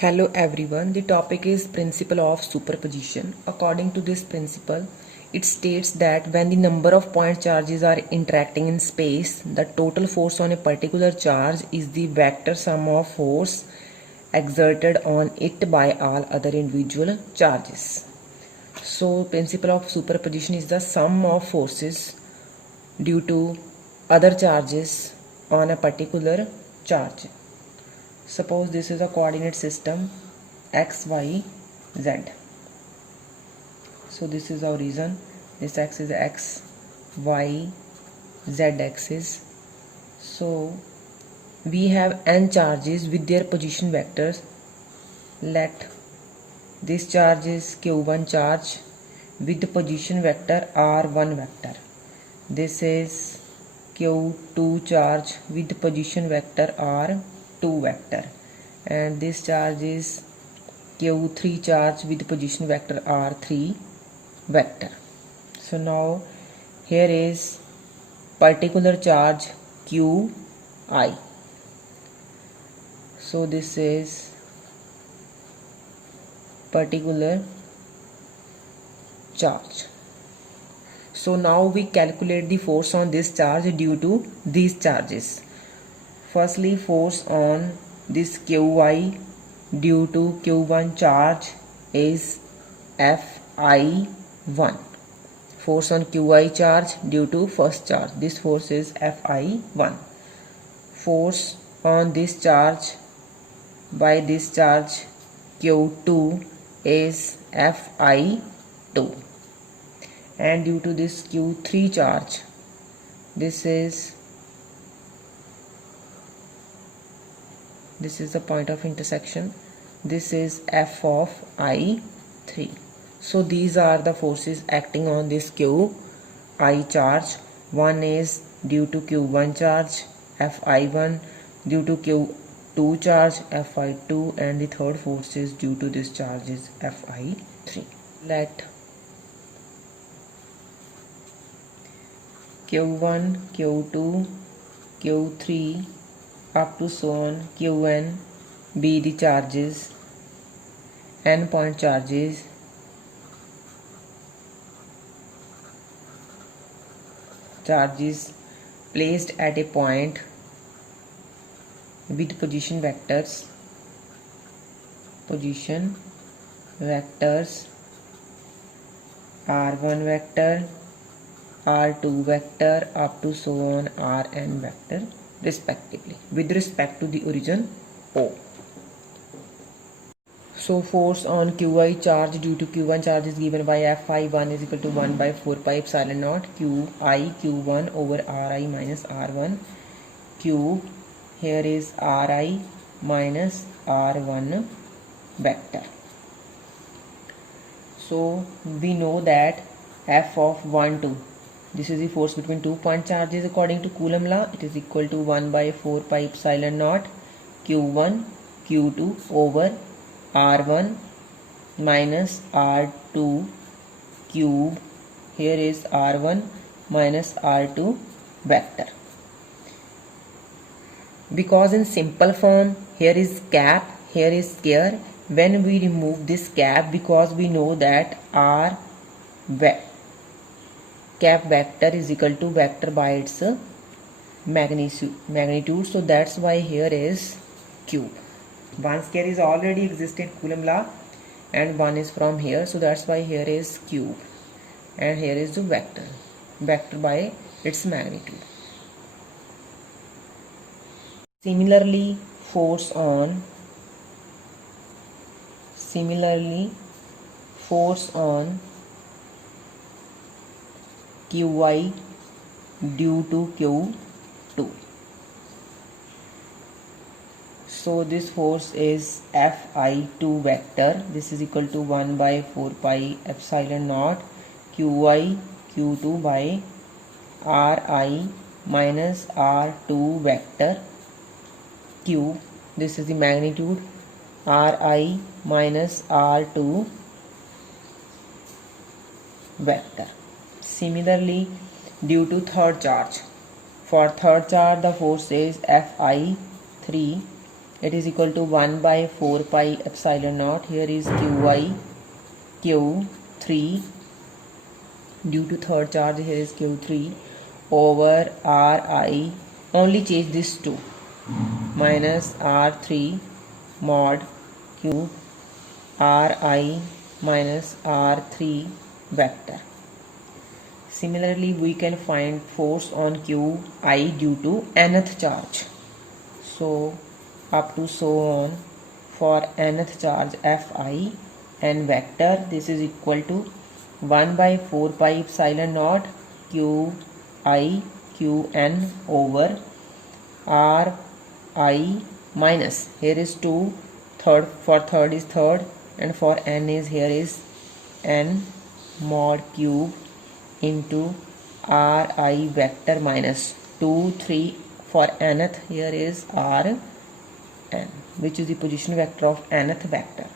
Hello everyone, the topic is principle of superposition. According to this principle, it states that when the number of point charges are interacting in space, the total force on a particular charge is the vector sum of force exerted on it by all other individual charges. So, principle of superposition is the sum of forces due to other charges on a particular charge. Suppose this is a coordinate system x, y, z. So this is our reason. This x is x, y, z axis. So we have n charges with their position vectors. Let this charge is q1 charge with the position vector r1 vector. This is q2 charge with the position vector r2 vector, and this charge is q3 charge with the position vector r3 vector. So now here is particular charge qi. So this is particular charge. So now we calculate the force on this charge due to these charges. Firstly, force on this qi due to q1 charge is Fi1. Force on qi charge due to first charge, this force is Fi1. Force on this charge by this charge q2 is Fi2. And due to this q3 charge, this is the point of intersection. This is f of i3. So these are the forces acting on this qi charge. One is due to q1 charge Fi1, due to q2 charge Fi2, and the third force is due to this charge is Fi3. Let q1, q2, q3 up to so on qn be the charges, n point charges, placed at a point with position vectors r1 vector, r2 vector up to so on rn vector respectively with respect to the origin O. So force on qi charge due to q1 charge is given by Fi1 is equal to 1 by 4 pi epsilon naught qi q1 over ri minus r1 cube. Here is ri minus r1 vector. So we know that f of 1, 2, this is the force between 2 point charges according to Coulomb law. It is equal to 1 by 4 pi epsilon naught q1 q2 over r1 minus r2 cube. Here is r1 minus r2 vector. Because in simple form, here is cap, here is square. When we remove this cap, because we know that r cap vector is equal to vector by its magnitude, so that's why here is cube. One square is already exist in Coulomb law and one is from here, so that's why here is cube, and here is the vector by its magnitude. Similarly, force on qi due to q2. So this force is Fi2 vector. This is equal to 1 by 4 pi epsilon naught qi q2 by ri minus r2 vector cube. This is the magnitude ri minus r2 vector. Similarly, due to third charge, for third charge the force is Fi3 it is equal to 1 by 4 pi epsilon naught. Here is qi q3 due to third charge. Here is q3 over ri, only change this 2, minus r3 mod q ri minus r3 vector. Similarly, we can find force on qi due to nth charge. So up to so on for nth charge fi and vector, this is equal to 1 by 4 pi epsilon naught qi qn over ri minus, here is 2, third, for third is third, and for n is, here is n mod cube into ri vector minus 2 3 for nth, here is r n, which is the position vector of nth vector.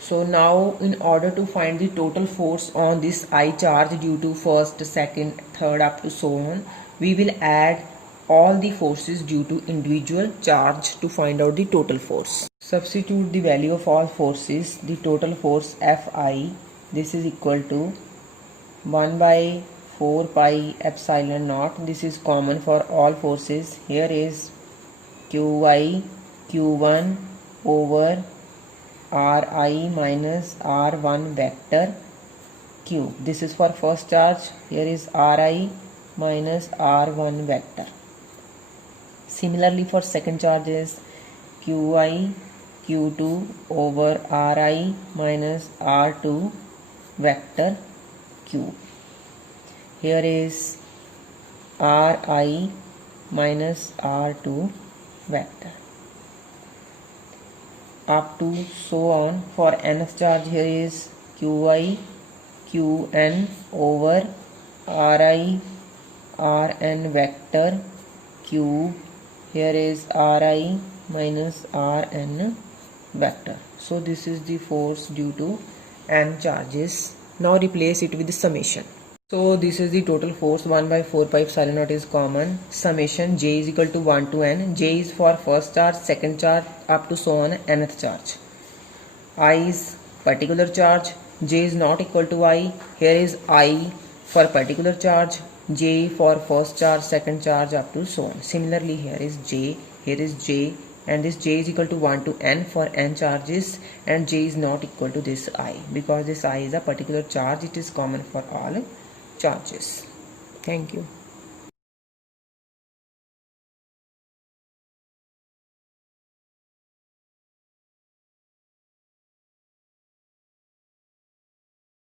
So now in order to find the total force on this I charge due to first, second, third up to so on, we will add all the forces due to individual charge to find out the total force. Substitute the value of all forces. The total force Fi, this is equal to 1 by 4 pi epsilon naught. This is common for all forces. Here is qi q1 over ri minus r1 vector q. This is for first charge. Here is ri minus r1 vector. Similarly for second charge is qi q2 over ri minus r2 vector q. Here is ri minus r2 vector. Up to so on for nth charge, here is qi qn over ri rn vector q. Here is ri minus rn vector. So this is the force due to n charges. Now replace it with the summation. So this is the total force. 1 by 4 pi epsilon naught is common. Summation j is equal to 1 to n. J is for first charge, second charge up to so on nth charge. I is particular charge. J is not equal to I. Here is I for particular charge, j for first charge, second charge up to so on. Similarly here is j, here is j, and this j is equal to 1 to n for n charges, and j is not equal to this I, because this I is a particular charge. It is common for all charges. Thank you.